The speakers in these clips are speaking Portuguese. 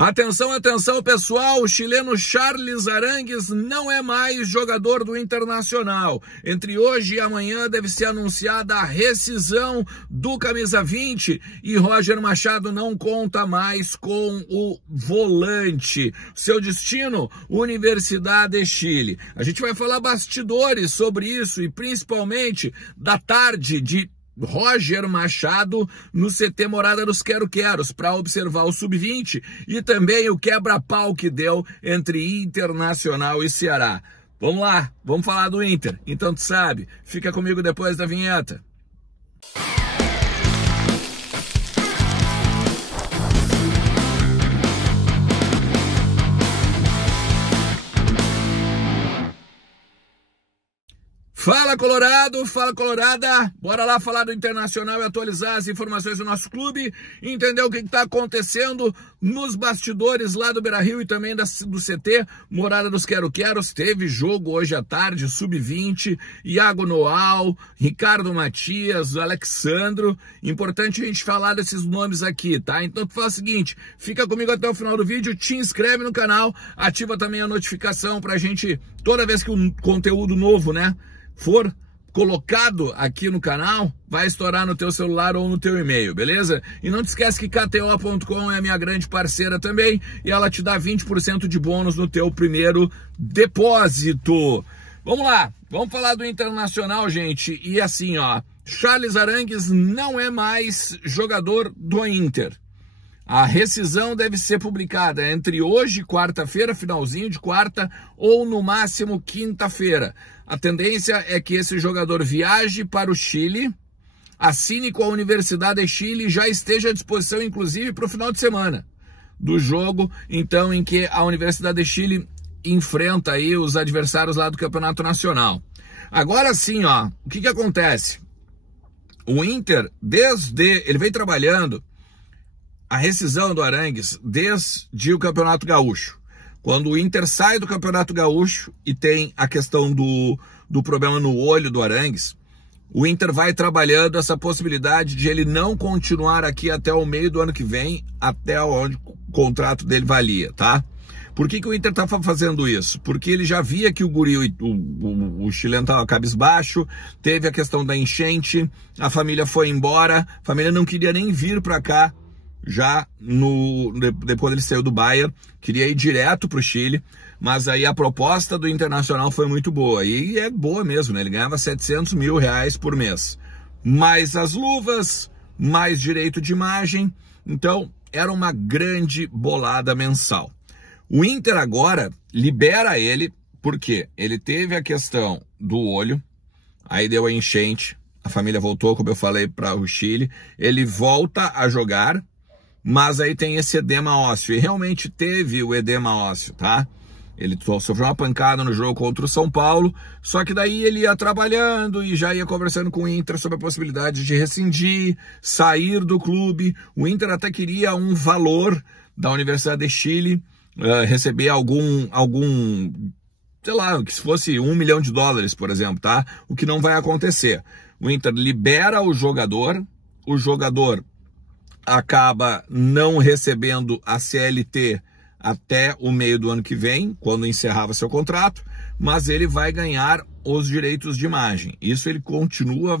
Atenção, atenção, pessoal, o chileno Charles Arangues não é mais jogador do Internacional. Entre hoje e amanhã deve ser anunciada a rescisão do camisa 20 e Roger Machado não conta mais com o volante. Seu destino, Universidade de Chile. A gente vai falar bastidores sobre isso e principalmente da tarde de Roger Machado no CT Morada dos Quero-Queros para observar o Sub-20 e também o quebra-pau que deu entre Internacional e Ceará. Vamos lá, vamos falar do Inter. Então tu sabe, fica comigo depois da vinheta. Fala Colorado, fala Colorada, bora lá falar do Internacional e atualizar as informações do nosso clube, entender o que está acontecendo nos bastidores lá do Beira-Rio e também do CT Morada dos Quero-Queros. Teve jogo hoje à tarde, Sub-20, Iago Noal, Ricardo Matias, Alexandro. Importante a gente falar desses nomes aqui, tá? Então tu faz o seguinte, fica comigo até o final do vídeo, te inscreve no canal, ativa também a notificação pra gente, toda vez que um conteúdo novo, né, for colocado aqui no canal, vai estourar no teu celular ou no teu e-mail, beleza? E não te esquece que KTO.com é a minha grande parceira também e ela te dá 20% de bônus no teu primeiro depósito. Vamos lá, vamos falar do Internacional, gente. E assim, ó, Charles Arangues não é mais jogador do Inter. A rescisão deve ser publicada entre hoje, quarta-feira, finalzinho de quarta, ou no máximo quinta-feira. A tendência é que esse jogador viaje para o Chile, assine com a Universidade de Chile e já esteja à disposição, inclusive, para o final de semana do jogo, então, em que a Universidade de Chile enfrenta aí os adversários lá do Campeonato Nacional. Agora sim, ó, o que acontece? O Inter, ele vem trabalhando a rescisão do Arangues desde o Campeonato Gaúcho. Quando o Inter sai do Campeonato Gaúcho e tem a questão do problema no olho do Arangues, o Inter vai trabalhando essa possibilidade de ele não continuar aqui até o meio do ano que vem, até onde o contrato dele valia, tá? Por que o Inter tá fazendo isso? Porque ele já via que o guri, o chileno estava cabisbaixo, teve a questão da enchente, a família foi embora, a família não queria nem vir para cá, já depois ele saiu do Bayern, queria ir direto para o Chile, mas aí a proposta do Internacional foi muito boa, e é boa mesmo, né? Ele ganhava 700 mil reais por mês, mais as luvas, mais direito de imagem, então era uma grande bolada mensal. O Inter agora libera ele, porque ele teve a questão do olho, aí deu a enchente, a família voltou, como eu falei, para o Chile, ele volta a jogar, mas aí tem esse edema ósseo, e realmente teve o edema ósseo, tá? Ele sofreu uma pancada no jogo contra o São Paulo, só que daí ele ia trabalhando e já ia conversando com o Inter sobre a possibilidade de rescindir, sair do clube. O Inter até queria um valor da Universidade de Chile, receber algum, sei lá, que se fosse $1 milhão, por exemplo, tá? O que não vai acontecer. O Inter libera o jogador acaba não recebendo a CLT até o meio do ano que vem, quando encerrava seu contrato, mas ele vai ganhar os direitos de imagem. Isso ele continua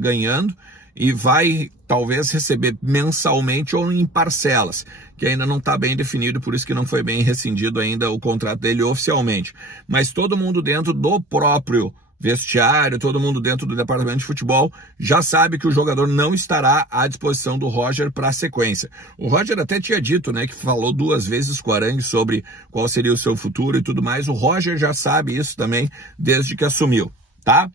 ganhando e vai talvez receber mensalmente ou em parcelas, que ainda não está bem definido, por isso que não foi bem rescindido ainda o contrato dele oficialmente. Mas todo mundo dentro do próprio vestiário, todo mundo dentro do departamento de futebol já sabe que o jogador não estará à disposição do Roger para a sequência. O Roger até tinha dito, né, que falou 2 vezes com o Arangues sobre qual seria o seu futuro e tudo mais. O Roger já sabe isso também desde que assumiu, tá?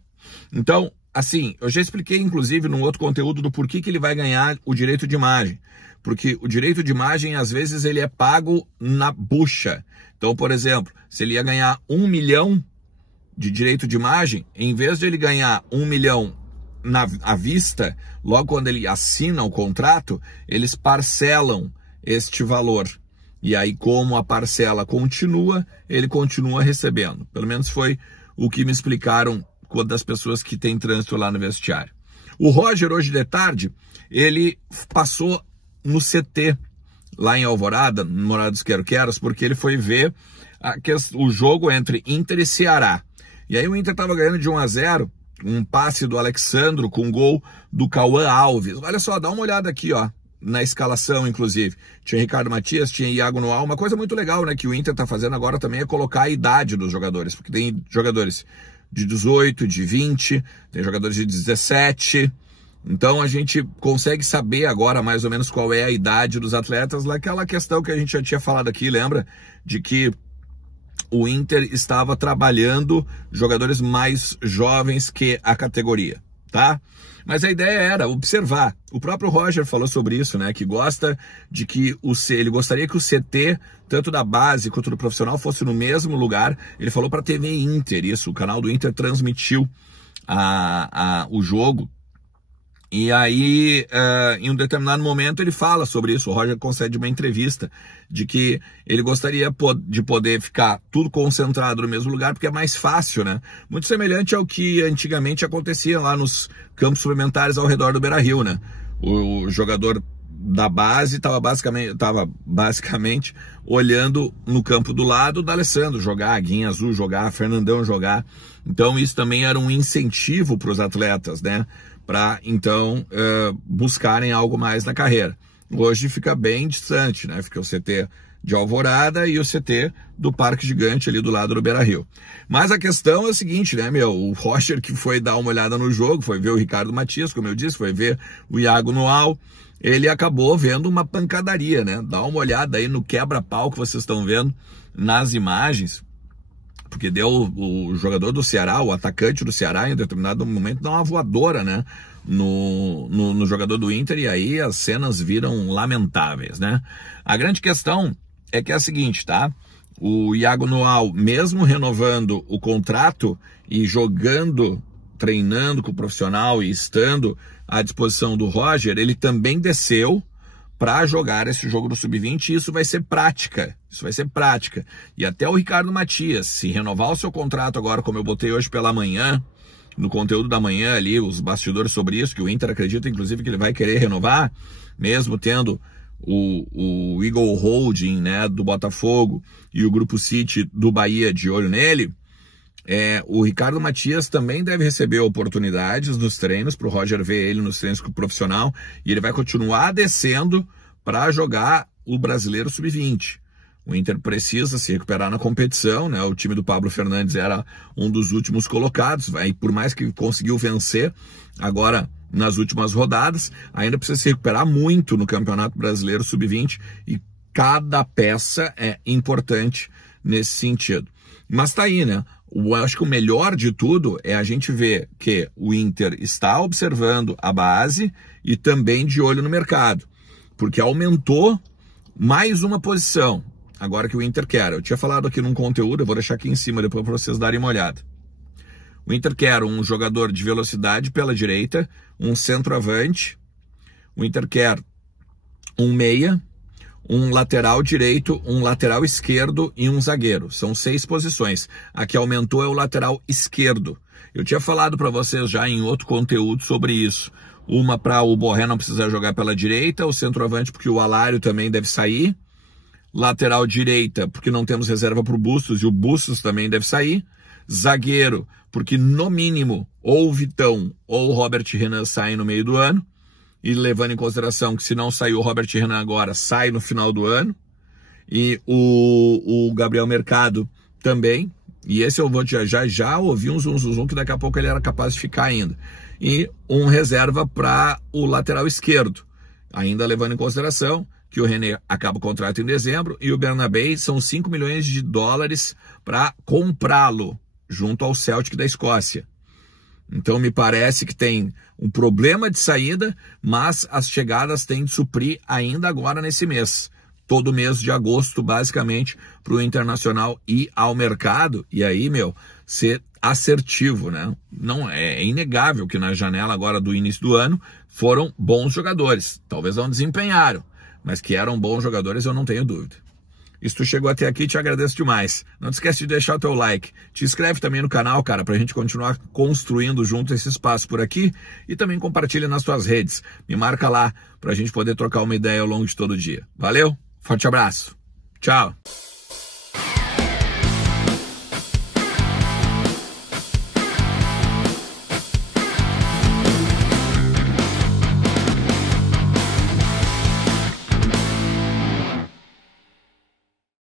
Então, assim, eu já expliquei inclusive num outro conteúdo do porquê que ele vai ganhar o direito de imagem. Porque o direito de imagem, às vezes, ele é pago na bucha. Então, por exemplo, se ele ia ganhar 1 milhão de direito de imagem, em vez de ele ganhar 1 milhão à vista, logo quando ele assina o contrato, eles parcelam este valor. E aí, como a parcela continua, ele continua recebendo. Pelo menos foi o que me explicaram das pessoas que têm trânsito lá no vestiário. O Roger, hoje de tarde, ele passou no CT lá em Alvorada, no Morada dos Quero-Queros, porque ele foi ver o jogo entre Inter e Ceará. E aí o Inter estava ganhando de 1-0, um passe do Alexandro com um gol do Cauã Alves. Olha só, dá uma olhada aqui, ó, na escalação, inclusive. Tinha Ricardo Matias, tinha Iago Noal. Uma coisa muito legal, né, que o Inter tá fazendo agora também é colocar a idade dos jogadores, porque tem jogadores de 18, de 20, tem jogadores de 17. Então a gente consegue saber agora mais ou menos qual é a idade dos atletas, naquela questão que a gente já tinha falado aqui, lembra? De que o Inter estava trabalhando jogadores mais jovens que a categoria, tá? Mas a ideia era observar. O próprio Roger falou sobre isso, né? Que gosta de que ele gostaria que o CT, tanto da base quanto do profissional, fosse no mesmo lugar. Ele falou para a TV Inter isso. O canal do Inter transmitiu o jogo. E aí, em um determinado momento, ele fala sobre isso. O Roger concede uma entrevista de que ele gostaria de poder ficar tudo concentrado no mesmo lugar, porque é mais fácil, né? Muito semelhante ao que antigamente acontecia lá nos campos suplementares ao redor do Beira-Rio, né? O jogador da base estava basicamente olhando no campo do lado da Alessandro jogar, Guinha Azul jogar, Fernandão jogar. Então isso também era um incentivo para os atletas, né? Para então buscarem algo mais na carreira. Hoje fica bem distante, né? Fica o CT de Alvorada e o CT do Parque Gigante ali do lado do Beira-Rio. Mas a questão é o seguinte, né, meu? O Roger, que foi dar uma olhada no jogo, foi ver o Ricardo Matias, como eu disse, foi ver o Iago Noal, ele acabou vendo uma pancadaria, né? Dá uma olhada aí no quebra-pau que vocês estão vendo nas imagens, porque deu o jogador do Ceará, o atacante do Ceará, em determinado momento, dá uma voadora, né, no jogador do Inter, e aí as cenas viram lamentáveis, né? A grande questão é que é a seguinte, tá? O Iago Noal, mesmo renovando o contrato e jogando, treinando com o profissional e estando à disposição do Roger, ele também desceu para jogar esse jogo do Sub-20, e isso vai ser prática. Isso vai ser prática. E até o Ricardo Matias, se renovar o seu contrato agora, como eu botei hoje pela manhã, no conteúdo da manhã ali, os bastidores sobre isso, que o Inter acredita, inclusive, que ele vai querer renovar, mesmo tendo o Eagle Holding, né, do Botafogo e o Grupo City do Bahia de olho nele, o Ricardo Matias também deve receber oportunidades nos treinos, para o Roger ver ele nos treinos com o profissional, e ele vai continuar descendo para jogar o Brasileiro Sub-20. O Inter precisa se recuperar na competição, né? O time do Pablo Fernandes era um dos últimos colocados, por mais que conseguiu vencer agora nas últimas rodadas, ainda precisa se recuperar muito no Campeonato Brasileiro Sub-20, e cada peça é importante nesse sentido. Mas tá aí, né? Eu acho que o melhor de tudo é a gente ver que o Inter está observando a base e também de olho no mercado, porque aumentou mais uma posição, agora que o Inter quer. Eu tinha falado aqui num conteúdo, eu vou deixar aqui em cima depois para vocês darem uma olhada. O Inter quer um jogador de velocidade pela direita, um centroavante, o Inter quer um meia, um lateral direito, um lateral esquerdo e um zagueiro. São 6 posições. A que aumentou é o lateral esquerdo. Eu tinha falado para vocês já em outro conteúdo sobre isso. Uma para o Borré não precisar jogar pela direita, o centroavante porque o Alário também deve sair, lateral direita porque não temos reserva para o Bustos e o Bustos também deve sair, zagueiro porque no mínimo ou o Vitão ou o Robert Renan saem no meio do ano, e levando em consideração que se não sair o Robert Renan agora, sai no final do ano, e o Gabriel Mercado também, e esse eu vou já ouvi um zum que daqui a pouco ele era capaz de ficar ainda, e um reserva para o lateral esquerdo, ainda levando em consideração que o René acaba o contrato em dezembro, e o Bernabé são 5 milhões de dólares para comprá-lo, junto ao Celtic da Escócia. Então me parece que tem um problema de saída, mas as chegadas têm de suprir ainda agora nesse mês. Todo mês de agosto, basicamente, para o Internacional ir ao mercado e aí, ser assertivo, né? Não é inegável que na janela agora do início do ano foram bons jogadores. Talvez não desempenharam, mas que eram bons jogadores eu não tenho dúvida. E se tu chegou até aqui, te agradeço demais. Não te esquece de deixar o teu like. Te inscreve também no canal, cara, pra gente continuar construindo junto esse espaço por aqui. E também compartilha nas tuas redes. Me marca lá pra gente poder trocar uma ideia ao longo de todo o dia. Valeu? Forte abraço. Tchau.